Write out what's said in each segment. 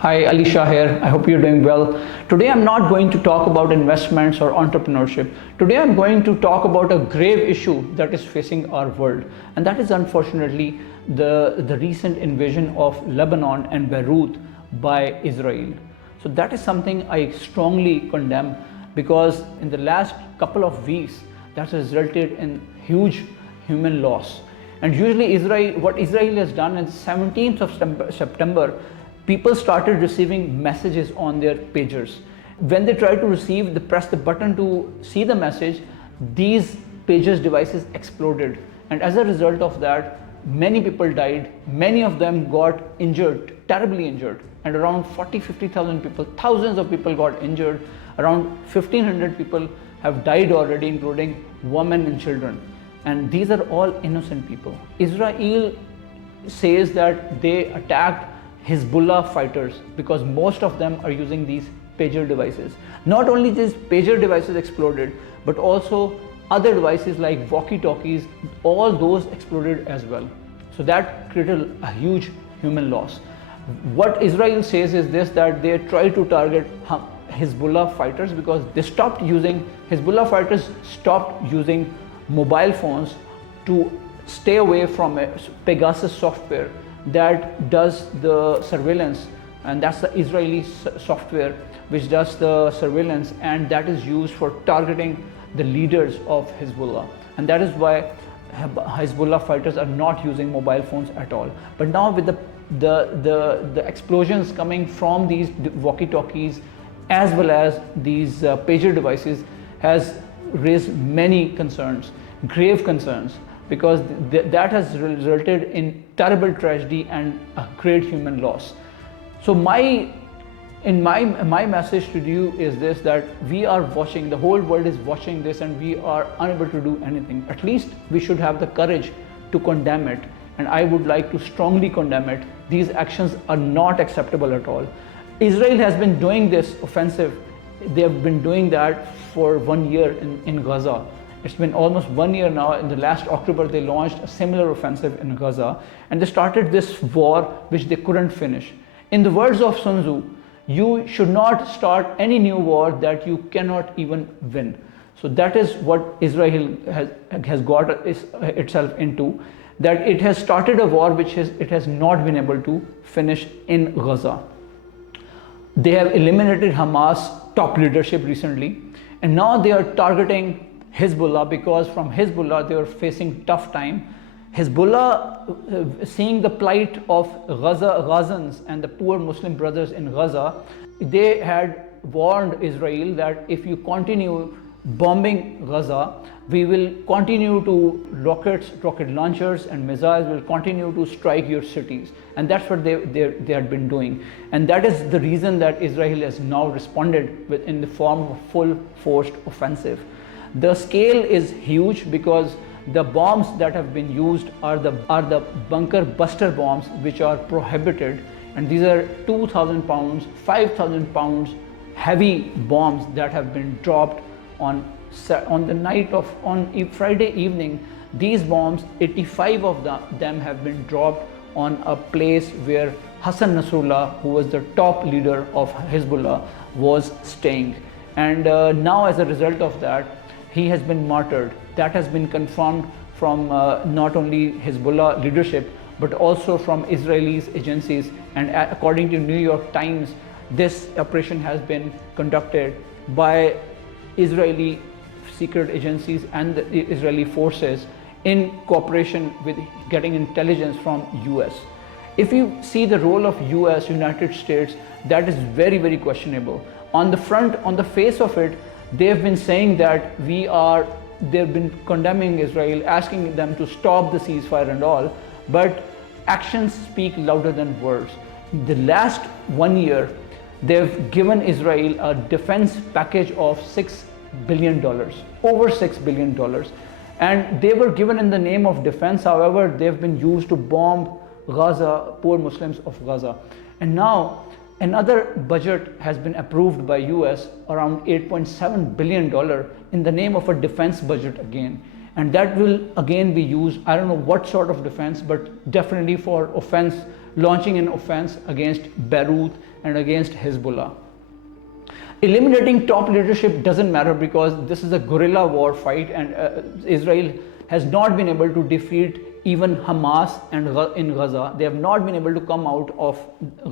Hi, Alisha here. I hope you're doing well. Today I'm not going to talk about investments or entrepreneurship. Today I'm going to talk about a grave issue that is facing our world, and that is unfortunately the recent invasion of Lebanon and Beirut by Israel. So that is something I strongly condemn because in the last couple of weeks that has resulted in huge human loss. And usually what Israel has done on 17th of September, people started receiving messages on their pagers. When they try to receive, they press the button to see the message, these pagers devices exploded. And as a result of that, many people died, many of them got injured, terribly injured. And around 50,000 people, thousands of people got injured. Around 1,500 people have died already, including women and children. And these are all innocent people. Israel says that they attacked Hezbollah fighters because most of them are using these pager devices. Not only these pager devices exploded, but also other devices like walkie-talkies, all those exploded as well. So that created a huge human loss. What Israel says is this, that they try to target Hezbollah fighters because Hezbollah fighters stopped using mobile phones to stay away from a Pegasus software that does the surveillance, and that's the Israeli software which does the surveillance, and that is used for targeting the leaders of Hezbollah. And that is why Hezbollah fighters are not using mobile phones at all. But now with the explosions coming from these walkie-talkies as well as these pager devices has raised many concerns, grave concerns, because that has resulted in terrible tragedy and a great human loss. So my message to you is this, that we are watching, the whole world is watching this, and we are unable to do anything. At least we should have the courage to condemn it, and I would like to strongly condemn it. These actions are not acceptable at all. Israel has been doing this offensive. They have been doing that for 1 year in Gaza. It's been almost 1 year now. In the last October, they launched a similar offensive in Gaza, and they started this war which they couldn't finish. In the words of Sun Tzu, you should not start any new war that you cannot even win. So that is what Israel has got itself into, that it has started a war which it has not been able to finish in Gaza. They have eliminated Hamas top leadership recently, and now they are targeting Hezbollah because from Hezbollah they are facing tough time. Hezbollah, seeing the plight of Gazans and the poor Muslim brothers in Gaza, they had warned Israel that if you continue bombing Gaza, we will continue to rocket launchers and missiles will continue to strike your cities. And that's what they had been doing. And that is the reason that Israel has now responded in the form of full forced offensive. The scale is huge because the bombs that have been used are the bunker buster bombs, which are prohibited, and these are 2,000 pounds, 5,000 pounds heavy bombs that have been dropped on the night of Friday evening. These bombs, 85 of them have been dropped on a place where Hassan Nasrallah, who was the top leader of Hezbollah, was staying. And now as a result of that, he has been martyred. That has been confirmed from not only Hezbollah leadership, but also from Israeli agencies. And according to New York Times, this operation has been conducted by Israeli secret agencies and the Israeli forces in cooperation with getting intelligence from US. If you see the role of US, United States, that is very, very questionable. On the face of it, they have been saying that they've been condemning Israel, asking them to stop the ceasefire and all, but actions speak louder than words. The last 1 year, they've given Israel a defense package of $6 billion, over $6 billion. And they were given in the name of defense. However, they've been used to bomb Gaza, poor Muslims of Gaza. And now another budget has been approved by US, around $8.7 billion in the name of a defense budget again. And that will again be used, I don't know what sort of defense, but definitely for offense launching an offense against Beirut and against Hezbollah. Eliminating top leadership doesn't matter because this is a guerrilla war fight, and Israel has not been able to defeat even Hamas and in Gaza. They have not been able to come out of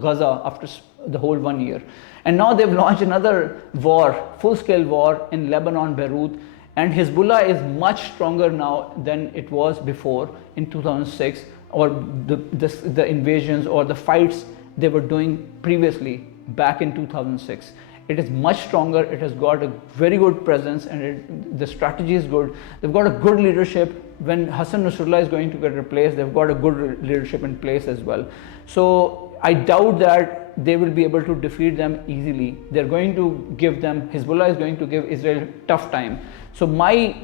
Gaza after the whole 1 year. And now they've launched another war, full-scale war in Lebanon, Beirut, and Hezbollah is much stronger now than it was before in 2006, or the invasions or the fights they were doing previously back in 2006. It is much stronger, it has got a very good presence, and the strategy is good. They've got a good leadership. When Hassan Nasrallah is going to get replaced, they've got a good leadership in place as well. So I doubt that they will be able to defeat them easily. They're going to give them, Hezbollah is going to give Israel a tough time. So my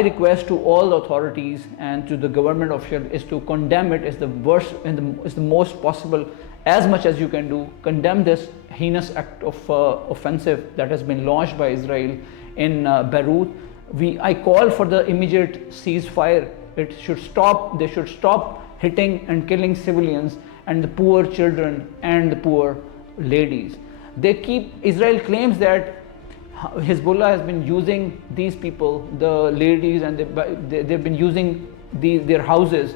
request to all authorities and to the government official is to condemn it. Is the worst and is the most possible, as much as you can do. Condemn this heinous act of offensive that has been launched by Israel in Beirut. I call for the immediate ceasefire. It should stop. They should stop hitting and killing civilians and the poor children and the poor ladies. Israel claims that Hezbollah has been using these people, the ladies, and they've been using their houses,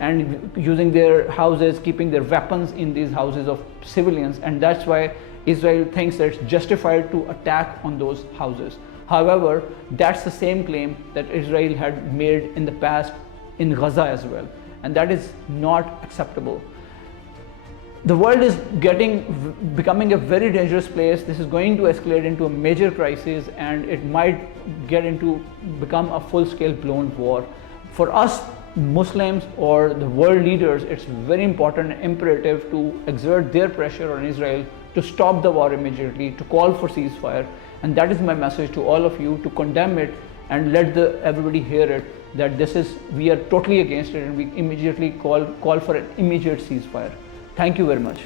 and using their houses, keeping their weapons in these houses of civilians, and that's why Israel thinks that it's justified to attack on those houses. However, that's the same claim that Israel had made in the past in Gaza as well, and that is not acceptable. The world is becoming a very dangerous place. This is going to escalate into a major crisis, and it might become a full-scale blown war. For us Muslims or the world leaders, it's very important and imperative to exert their pressure on Israel to stop the war immediately, to call for ceasefire. And that is my message to all of you, to condemn it and let everybody hear it, that we are totally against it, and we immediately call for an immediate ceasefire. Thank you very much.